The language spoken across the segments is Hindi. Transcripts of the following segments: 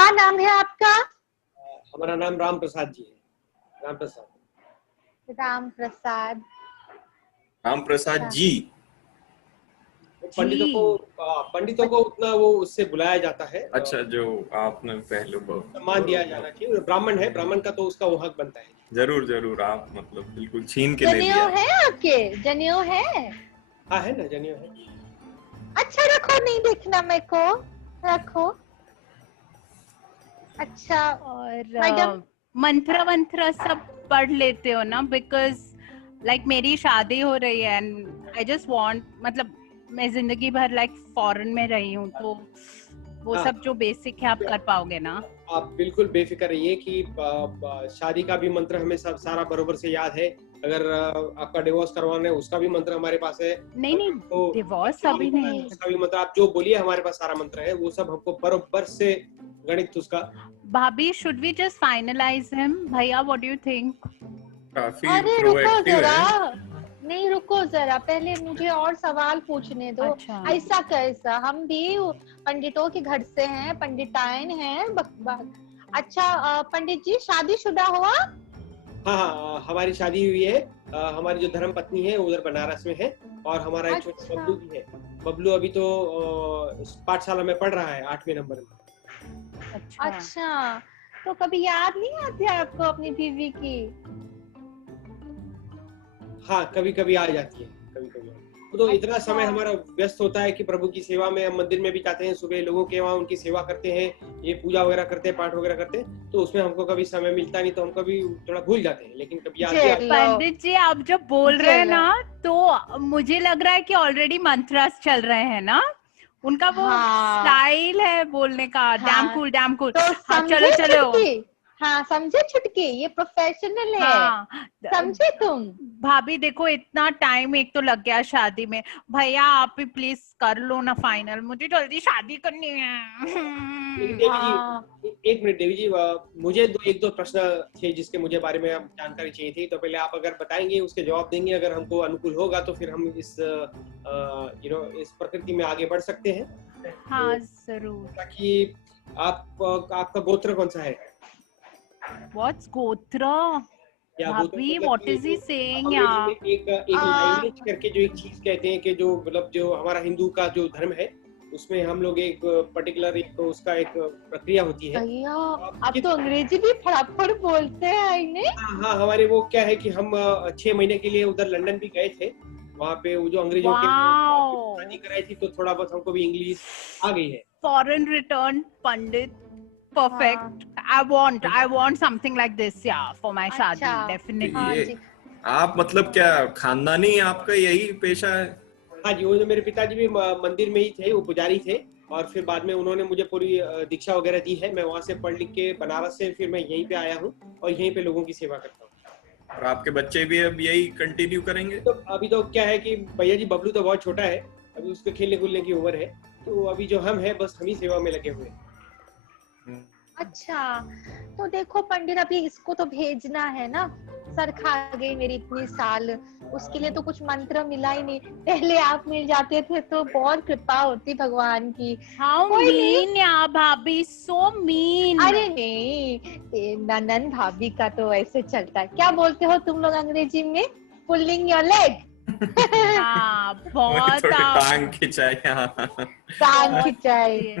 क्या नाम है आपका? हमारा नाम राम प्रसाद जी है। राम प्रसाद। राम प्रसाद। राम प्रसाद जी। पंडितों को उतना वो उससे बुलाया जाता है। अच्छा, जो आपने पहले सम्मान दिया जाना चाहिए। ब्राह्मण है, ब्राह्मण का तो उसका वो हक बनता है। जरूर जरूर, आप मतलब बिल्कुल छीन के ले जनेऊ लिया। है आपके? जनेऊ है? हाँ है ना, जनेऊ है। अच्छा रखो, नहीं देखना मेरे को, रखो। अच्छा। और मैडम मंत्र वंत्र सब पढ़ लेते हो ना? बिकॉज लाइक मेरी शादी हो रही है एंड आई जस्ट वांट, मतलब मैं जिंदगी भर लाइक फॉरेन में रही हूँ, तो वो हाँ। सब जो बेसिक है आप कर पाओगे ना? आप बिल्कुल बेफिक्र रहिए कि शादी का भी मंत्र हमें सब सारा बरोबर से याद है। अगर आपका डिवोर्स करवाना है उसका भी मंत्र हमारे पास है। नहीं नहीं, तो डिवोर्स अभी नहीं। उसका भी मंत्र, आप जो बोलिए हमारे पास सारा मंत्र है, वो सब हमको बरोबर से गणित उसका। भाभी, should we just finalize him? भैया, व्हाट डू यू थिंक? काफी अरे रुको प्रोएक्टिव जरा, है। नहीं रुको जरा, पहले मुझे और सवाल पूछने दो। अच्छा। ऐसा कैसा, हम भी पंडितों के घर से हैं, पंडिताइन हैं। अच्छा पंडित जी शादीशुदा हुआ? हाँ, हमारी शादी हुई है। हमारी जो धर्म पत्नी है उधर बनारस में है, और हमारा एक छोटा अच्छा। बबलू भी है। बबलू अभी तो पाठशाला में पढ़ रहा है 8वें नंबर में। अच्छा, तो कभी याद नहीं आती आपको अपनी बीवी की? हाँ, कभी कभी आ जाती है, कभी कभी। तो इतना समय हमारा व्यस्त होता है कि प्रभु की सेवा में हम मंदिर में भी जाते हैं, सुबह लोगों के वहाँ उनकी सेवा करते हैं, ये पूजा वगैरह करते हैं, पाठ वगैरह करते हैं, तो उसमें हमको कभी समय मिलता नहीं, तो हम कभी थोड़ा भूल जाते हैं, लेकिन कभी याद भी आता है। पंडित जी, आप जब बोल रहे हैं ना, तो मुझे लग रहा है कि ऑलरेडी मंत्रास चल रहे हैं ना? उनका वो स्टाइल है बोलने का, डैम कूल डैम कूल। तो हाँ, चलो चलो। हाँ समझे छुटकी, ये प्रोफेशनल है। हाँ, समझे तुम? भाभी देखो, इतना टाइम एक तो लग गया शादी में, भैया आप भी प्लीज कर लो ना फाइनल, मुझे जल्दी शादी करनी है। लेकिन देवी जी, एक मिनट देवी जी, मुझे एक दो प्रश्न थे जिसके मुझे बारे में जानकारी चाहिए थी, तो पहले आप अगर बताएंगे, उसके जवाब देंगे, अगर हमको अनुकूल होगा तो फिर हम इस इस प्रकृति में आगे बढ़ सकते हैं। हाँ जरूर। ताकि आपका गोत्र कौन सा है? What's गोत्र? भाभी, मतलब what is he saying एक यार? लाइनेज करके जो एक चीज कहते हैं कि जो मतलब जो हमारा हिंदू का जो धर्म है, उसमें हम लोग एक पर्टिकुलर एक उसका एक प्रक्रिया होती है। भैया आप तो अंग्रेजी भी फटाफट बोलते हैं। हाँ, हमारे वो क्या है कि हम 6 महीने के लिए उधर लंदन भी गए थे, वहाँ पे वो जो अंग्रेजों के शादी कराई थी, तो थोड़ा बहुत हमको भी इंग्लिश आ गई है। Foreign returned Pandit, perfect. I want something like this, yeah, for my शादी, definitely. ये आप मतलब क्या खानदानी आपका यही पेशा है? हाँ जी, वो जो मेरे पिताजी भी मंदिर में ही थे, वो पुजारी थे, और फिर बाद में उन्होंने मुझे पूरी दीक्षा वगैरह दी है। मैं वहाँ से पढ़ लिख के बनारस से फिर मैं यहीं पे आया हूँ और यहीं पे लोगों की सेवा करता हूँ। और आपके बच्चे भी अब यही कंटिन्यू करेंगे? तो अभी तो क्या है कि भैया जी, बबलू तो बहुत छोटा है, अभी उसके खेलने कूदने की उम्र है, तो अभी जो हम है बस हम ही सेवा में लगे हुए हैं। अच्छा, तो देखो पंडित, अभी इसको तो भेजना है ना, सर खा गई मेरी इतनी साल, उसके लिए तो कुछ मंत्र मिला ही नहीं। पहले आप मिल जाते थे तो बहुत कृपा होती भगवान की। How mean यार भाभी, so mean. अरे नहीं, ननन भाभी का तो ऐसे चलता है। क्या बोलते हो तुम लोग अंग्रेजी में? Pulling your leg. हाँ, बहुत टांग खिंचाई। टांग खिंचाई।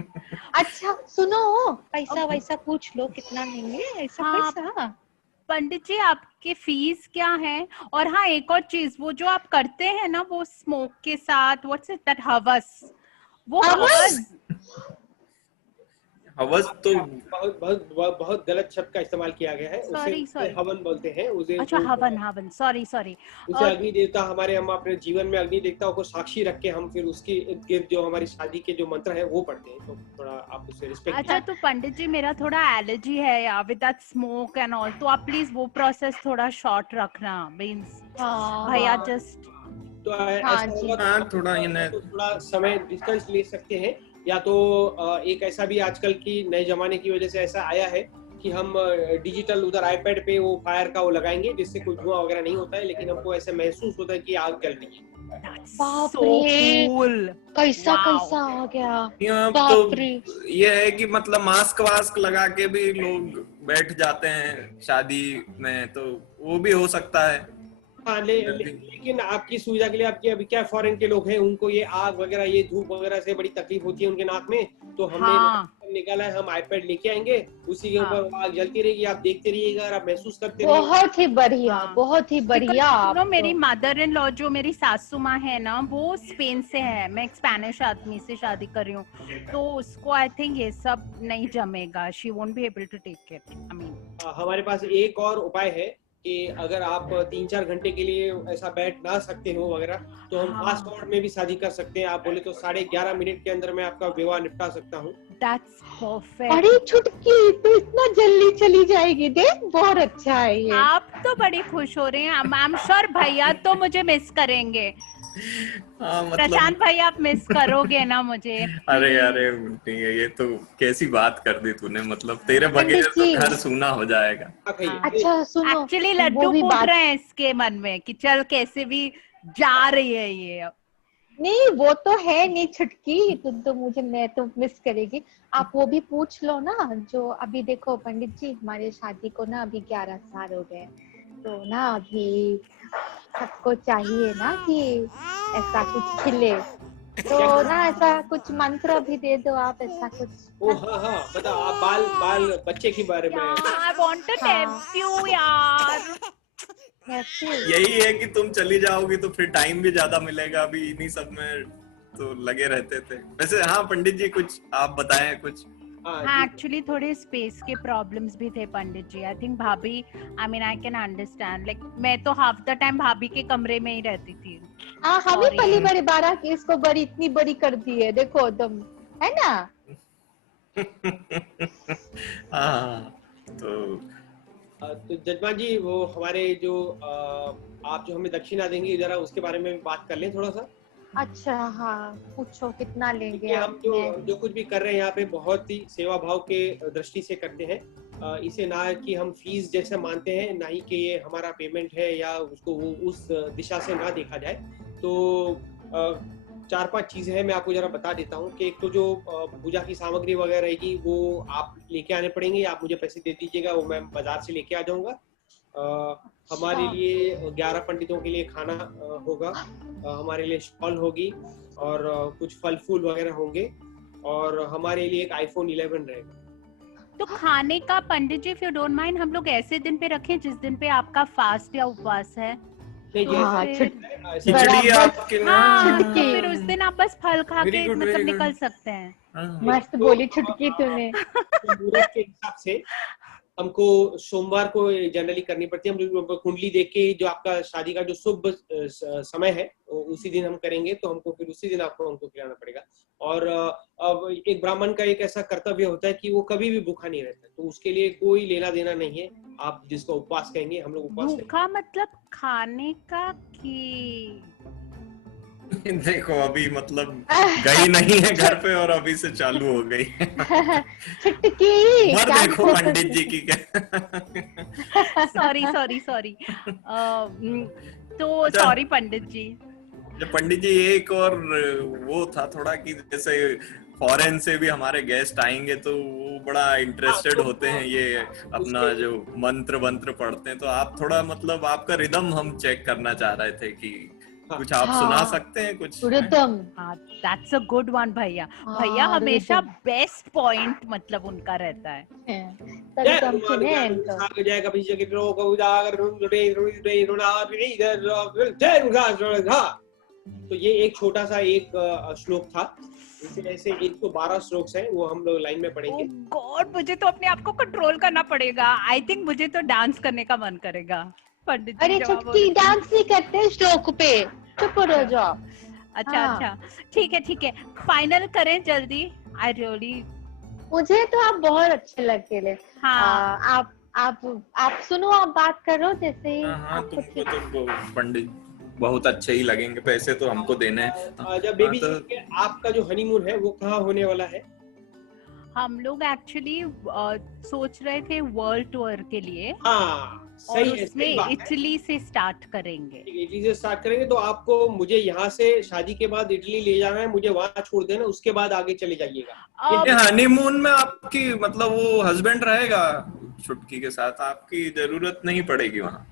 अच्छा सुनो, पैसा वैसा पूछ लो कितना लेंगे, ऐसा पैसा। पंडित जी, आपकी फीस क्या है? और हाँ, एक और चीज, वो जो आप करते हैं ना, वो स्मोक के साथ, व्हाट्स इट दैट, हवस, वो हवस तो बहुत गलत शब्द का इस्तेमाल किया गया है। उसे हवन बोलते हैं। उसे अच्छा, हवन, सॉरी। उसे अग्नि देवता, हमारे हम अपने जीवन में अग्नि देवता को साक्षी रख के हम फिर उसके इर्द गिर्द जो हमारी शादी के जो मंत्र है वो पढ़ते हैं, तो थोड़ा आप उसे रिस्पेक्ट। अच्छा, तो पंडित जी, मेरा थोड़ा एलर्जी है यार with that smoke and all, तो आप प्लीज वो प्रोसेस थोड़ा शॉर्ट रखना, मींस भैया जस्ट तो थोड़ा समय डिस्टेंस ले सकते हैं, या तो एक ऐसा भी आजकल की नए जमाने की वजह से ऐसा आया है कि हम डिजिटल उधर आईपैड पे वो फायर का वो लगाएंगे, जिससे कोई धुआं वगैरह नहीं होता है, लेकिन हमको ऐसा महसूस होता है कि आग जल रही है। That's बाप so रे, cool. कैसा Wow. कैसा आ गया, अब बाप तो रे। ये है कि मतलब मास्क वास्क लगा के भी लोग बैठ जाते हैं शादी में, तो वो भी हो सकता है। हाँ, लेकिन आपकी सुविधा के लिए, आपकी अभी क्या फॉरेन के लोग हैं, उनको ये आग वगैरह, ये धूप वगैरह से बड़ी तकलीफ होती है उनके नाक में, तो हमने हाँ, निकाला है, हम आईपैड लेके आएंगे, उसी के हाँ. ऊपर आग जलती रहेगी, आप देखते रहिएगा और आप महसूस करते रहिएगा। बहुत ही बढ़िया, हाँ. बहुत ही बढ़िया। आप तो मेरी मदर इन लॉ जो मेरी सासू माँ है ना, वो स्पेन से है, मैं एक स्पेनिश आदमी से शादी कर रही हूँ, तो उसको आई थिंक ये सब नहीं जमेगा, she won't be able to take it. I mean हमारे पास एक और उपाय है कि अगर आप 3-4 घंटे के लिए ऐसा बैठ ना सकते हो वगैरह, तो हम हाँ. फास्ट फॉरवर्ड में भी शादी कर सकते हैं। आप बोले तो 11:30 मिनट के अंदर मैं आपका विवाह निपटा सकता हूँ। That's perfect. अरे छुटकी, तो इतना जल्दी चली जाएगी, देख बहुत अच्छा है ये। आप तो बड़ी खुश हो रहे हैं। आई एम श्योर भैया तो मुझे मिस करेंगे। हाँ मतलब प्रशांत भाई आप मिस करोगे ना मुझे? अरे अरे नहीं, ये तो कैसी बात कर दी तूने, मतलब तेरे बगैर पंडित तो जी। घर सूना हो जाएगा। हाँ, कहिए। अच्छा सुनो, एक्चुअली वो लड्डू भी फूट बात रहे हैं इसके मन में कि चल कैसे भी जा रही है ये। नहीं, वो तो है नहीं छुटकी, तुम तो मुझे, मैं तो मिस करेगी। आप वो भी पूछ लो ना, जो अभी देखो पंडित जी, हमारे शादी को ना अभी 11 साल हो गए, तो ना अभी सबको चाहिए ना कि ऐसा कुछ खिले, तो ना ऐसा कुछ मंत्र भी दे दो आप, ऐसा कुछ। ओ हाँ हाँ, बताओ आप बाल बच्चे के बारे में। आई वांट टू हाँ। टेम्प्ट यू यार। कैसे? यही है कि तुम चली जाओगी तो फिर टाइम भी ज्यादा मिलेगा, अभी इन्हीं सब में तो लगे रहते थे। वैसे हाँ पंडित जी, कुछ आप बताएं कुछ। हाँ हाँ, जी। एक्चुअली थोड़े स्पेस के प्रॉब्लम्स भी थे पंडित जी। आई थिंक भाभी, I mean I can understand, like मैं तो हाफ द टाइम भाभी के कमरे में ही रहती थी। हाँ, हम ही Sorry. पली बड़े 12 की इसको बड़ी, इतनी बड़ी कर दी है, देखो तुम, है ना? हाँ तो तो जजमान जी, वो हमारे जो आप जो हमें दक्षिणा देंगे, जरा उसके बारे में भी बात कर लें थोड़ा सा। अच्छा हाँ, पूछो कितना लेंगे कि हम आप? जो कुछ भी कर रहे हैं यहाँ पे, बहुत ही सेवा भाव के दृष्टि से करते हैं। इसे ना कि हम फीस जैसे मानते हैं, ना ही कि ये हमारा पेमेंट है, या उसको वो उस दिशा से ना देखा जाए। तो 4-5 चीजें हैं, मैं आपको जरा बता देता हूँ कि एक तो जो पूजा की सामग्री वगैरह रहेगी, वो आप लेके आने पड़ेंगे, आप मुझे पैसे दे दीजिएगा, वो मैं बाजार से लेके आ जाऊंगा। हमारे लिए 11 पंडितों के लिए खाना होगा, हमारे लिए शॉल होगी, और कुछ फल फूल वगैरह होंगे, और हमारे लिए एक iPhone 11 रहेगा। तो खाने का पंडित जी, इफ यू डोंट माइंड, हम लोग ऐसे दिन पे रखें जिस दिन पे आपका फास्ट या उपवास है। नहीं, तो हाँ, फिर- खिचड़ी बराबर। आपके हाँ, तो छुटकी। फिर उस दिन आप बस फल खा Very के good, मतलब very good. निकल सकते हैं। हाँ। मस्त बोली छुटकी तूने। मुहूर्त के हिसाब से हमको सोमवार को जनरली करनी पड़ती है। हम लोग कुंडली देख के जो आपका शादी का जो शुभ समय है, उसी दिन हम करेंगे, तो हमको फिर उसी दिन आपको हमको खिलाना पड़ेगा। और अब एक ब्राह्मण का एक ऐसा कर्तव्य होता है कि वो कभी भी भूखा नहीं रहता, तो उसके लिए कोई लेना देना नहीं है। आप जिसको उपवास कहेंगे, हम लोग उपवास कहेंगे। भूखा मतलब खाने का कि देखो अभी मतलब गई नहीं है घर पे और अभी से चालू हो गई। छुटकी उम्र क्या देखो बोल- पंडित जी की क्या। Sorry sorry sorry. तो अच्छा। सॉरी पंडित जी। जो पंडित जी, एक और वो था थोड़ा कि जैसे फॉरेन से भी हमारे गेस्ट आएंगे तो वो बड़ा इंटरेस्टेड तो होते हैं, ये अपना जो मंत्र वंत्र पढ़ते हैं, तो आप थोड़ा मतलब आपका रिदम हम चेक करना चाह रहे थे कि कुछ आप सुना हाँ, सकते हैं कुछ। रिदम। हाँ, दैट्स अ गुड वन भैया। हाँ, भैया हमेशा रिदम। बेस्ट पॉइंट मतलब उनका रहता है। रिदम सुने इनको। तो ये एक छोटा सा एक श्लोक था। इसे ऐसे 112 श्लोक हैं, वो हम लोग लाइन में पढ़ेंगे। गॉड, मुझे तो अपने आप को कंट्रोल करना पड़ेगा। आई थिंक मुझे तो डांस करने का मन करेगा। पंडित जी अरे जवाब छुटकी, बोले। डांस नहीं करते श्लोक पे, चुप रहो जाओ। अच्छा हाँ। अच्छा, ठीक है, फाइनल करें जल्दी। आई रियली, मुझे तो आप बहुत अच्छे लगे ले। हाँ। आप सुनो, आप बात करो जैसे ही हाँ आपको तुमको ठीक। तो पंडित बहुत अच्छे ही लगेंगे, पैसे तो हमको देने हैं। जब बेबी तो जी, आपका जो हनीमून है वो कहाँ होने वाला है? हम लोग एक्चुअली सोच रहे थे वर्ल्ड टूर के लिए। हाँ, और सही है, उसमें सही बात है। इटली से स्टार्ट करेंगे। इटली से स्टार्ट करेंगे तो आपको मुझे यहाँ से शादी के बाद इटली ले जाना है, मुझे वहाँ छोड़ देना, उसके बाद आगे चले जाइएगा। अब ये हनीमून में आपकी मतलब वो हस्बैंड रहेगा छुटकी के साथ, आपकी जरूरत नहीं पड़ेगी वहाँ।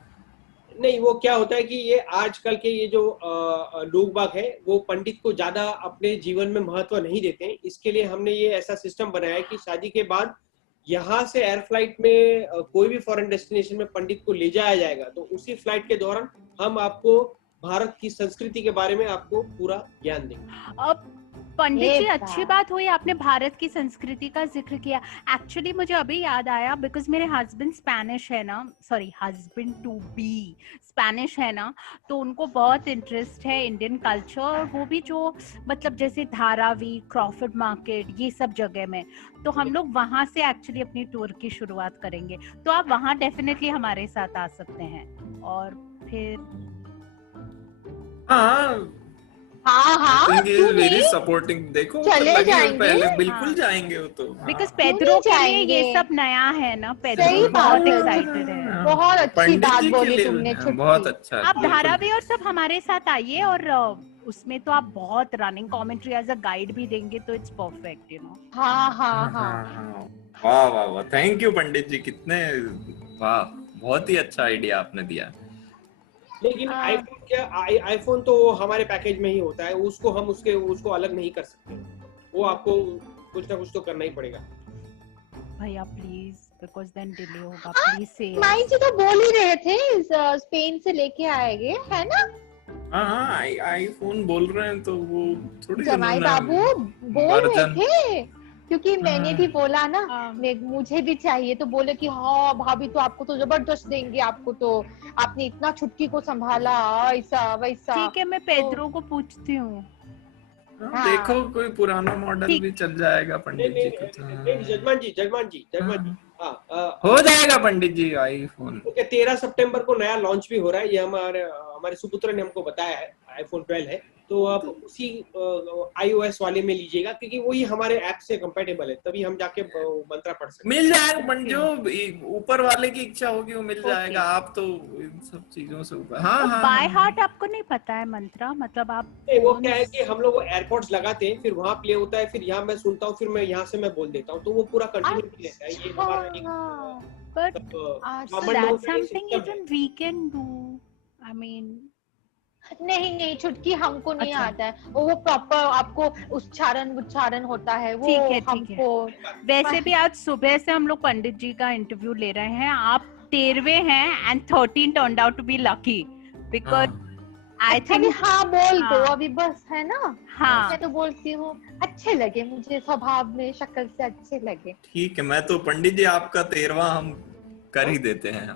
नहीं, वो क्या होता है कि ये आजकल के ये जो लोग बाग है वो पंडित को ज्यादा अपने जीवन में महत्व नहीं देते हैं। इसके लिए हमने ये ऐसा सिस्टम बनाया है कि शादी के बाद यहाँ से एयर फ्लाइट में कोई भी फॉरेन डेस्टिनेशन में पंडित को ले जाया जाएगा, तो उसी फ्लाइट के दौरान हम आपको भारत की संस्कृति के बारे में आपको पूरा ज्ञान देंगे। अब पंडित ये जी, अच्छी बात। बात हुई आपने भारत की संस्कृति का जिक्र किया। एक्चुअली मुझे अभी याद आया, बिकॉज मेरे हस्बैंड स्पेनिश है ना, sorry husband to be Spanish है ना, तो उनको बहुत इंटरेस्ट है इंडियन कल्चर, और वो भी जो मतलब जैसे धारावी, क्रॉफर्ड मार्केट, ये सब जगह में, तो हम लोग वहां से एक्चुअली अपनी टूर की शुरुआत करेंगे। तो आप वहां डेफिनेटली हमारे साथ आ सकते हैं। और फिर हाँ, हाँ, क्यों वेरी नहीं? सपोर्टिंग। देखो चले लगे जाएंगे। पहले, बिल्कुल हाँ। जाएंगे वो तो। बिकॉज हाँ। पेड्रो के लिए जाएंगे? ये सब नया है ना, पेड्रो सही बहुत बात है। एक्साइटेड है। बहुत अच्छी पंडित बात जी के बोली लिए तुमने, हाँ, छुट्टी। बहुत अच्छा है, आप बिल्कुल। धारावी और सब हमारे साथ आइए, और उसमें तो आप बहुत running commentary as a guide भी देंगे, तो इट्स परफेक्ट, यू नो। हाँ हाँ हाँ। हाँ, वाह वाह वाह, थैंक यू पंडित जी, कितने वाह, बहुत ही अच्छा आइडिया आपने दिया। लेकिन हाँ। आईफोन क्या, आईफोन तो हमारे पैकेज में ही होता है, उसको हम उसको अलग नहीं कर सकते। वो आपको कुछ ना कुछ तो करना ही पड़ेगा। भैया प्लीज, बिकॉज देन डिले होगा, प्लीज से। माई जी तो बोल ही रहे थे स्पेन से लेके आएंगे, है ना? हाँ हाँ, आईफोन बोल रहे हैं तो वो थोड़ी जमाई उन्होंने बाबू बोल रहे वर्जन- थे, क्योंकि मैंने भी बोला ना हाँ। मुझे भी चाहिए, तो बोले कि हाँ भाभी तो आपको तो जबरदस्त देंगे, आपको तो आपने इतना छुट्टी को संभाला, ऐसा वैसा। ठीक है, मैं पेड्रो को पूछती हूँ। हाँ। देखो कोई पुराना मॉडल ठीक। भी चल जाएगा पंडित जी को तो। नहीं, जजमान जी हाँ, हो जाएगा पंडित जी आईफोन। 13 सितंबर को नया लॉन्च भी हो रहा है, ये हमारे सुपुत्र ने हमको बताया है। आईफोन 12 है, तो आप उसी iOS वाले में लीजिएगा, क्योंकि वही हमारे ऐप से कंपैटिबल है, तभी हम जाके मंत्रा पढ़ सकते हैं। मिल जाएगा पंडित, जो ऊपर वाले की इच्छा होगी वो मिल Okay. जाएगा। आप तो इन सब चीजों से ऊपर। हाँ हाँ बाय हाँ। हार्ट आपको नहीं पता है मंत्रा, मतलब आप नहीं, वो क्या है कि हम लोग एयरपोर्ट्स लगाते हैं, फिर वहाँ प्ले होता है, फिर यहाँ मैं सुनता हूँ, फिर मैं यहाँ से मैं बोल देता हूँ, तो वो पूरा कंटिन्यू रहता है। ये हमारा एक बट अच्छा, common दैट्स mode में समथिंग system है। Even we can do. I mean नहीं छुटकी हमको नहीं अच्छा। आता है, वो प्रॉपर आपको उच्चारण होता है, वो ठीक है, ठीक है। हमको। वैसे भी आज सुबह से हम लोग पंडित जी का इंटरव्यू ले रहे हैं। आप 13वें हैं and 13 turned out to be lucky, because I अच्छा भी थिंक हाँ बोल दो हाँ। अभी बस, है ना? हाँ मैं तो बोलती हूँ, अच्छे लगे मुझे, स्वभाव में शक्ल से अच्छे लगे। ठीक है, मैं तो पंडित जी आपका 13वां हम कर ही देते हैं।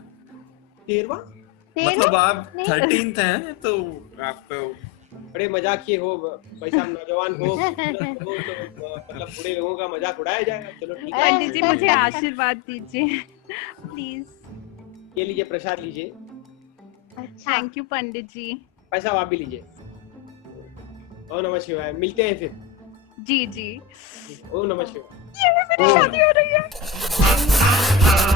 13वां? मतलब आप नहीं। 13th हैं तो आपको बड़े मजाकिये हो भाई साहब, नौजवान हो तो मतलब बूढ़े लोगों का मजाक उड़ाया जाएगा। चलो ठीक है, पंडित जी मुझे आशीर्वाद दीजिए प्लीज। ये लीजिए प्रसाद लीजिए। अच्छा थैंक यू पंडित जी। पैसा आप भी लीजिए। ओम नमः शिवाय, मिलते हैं फिर। जी जी। ओम नमः शिवाय। ये मेरी शादी हो रही है।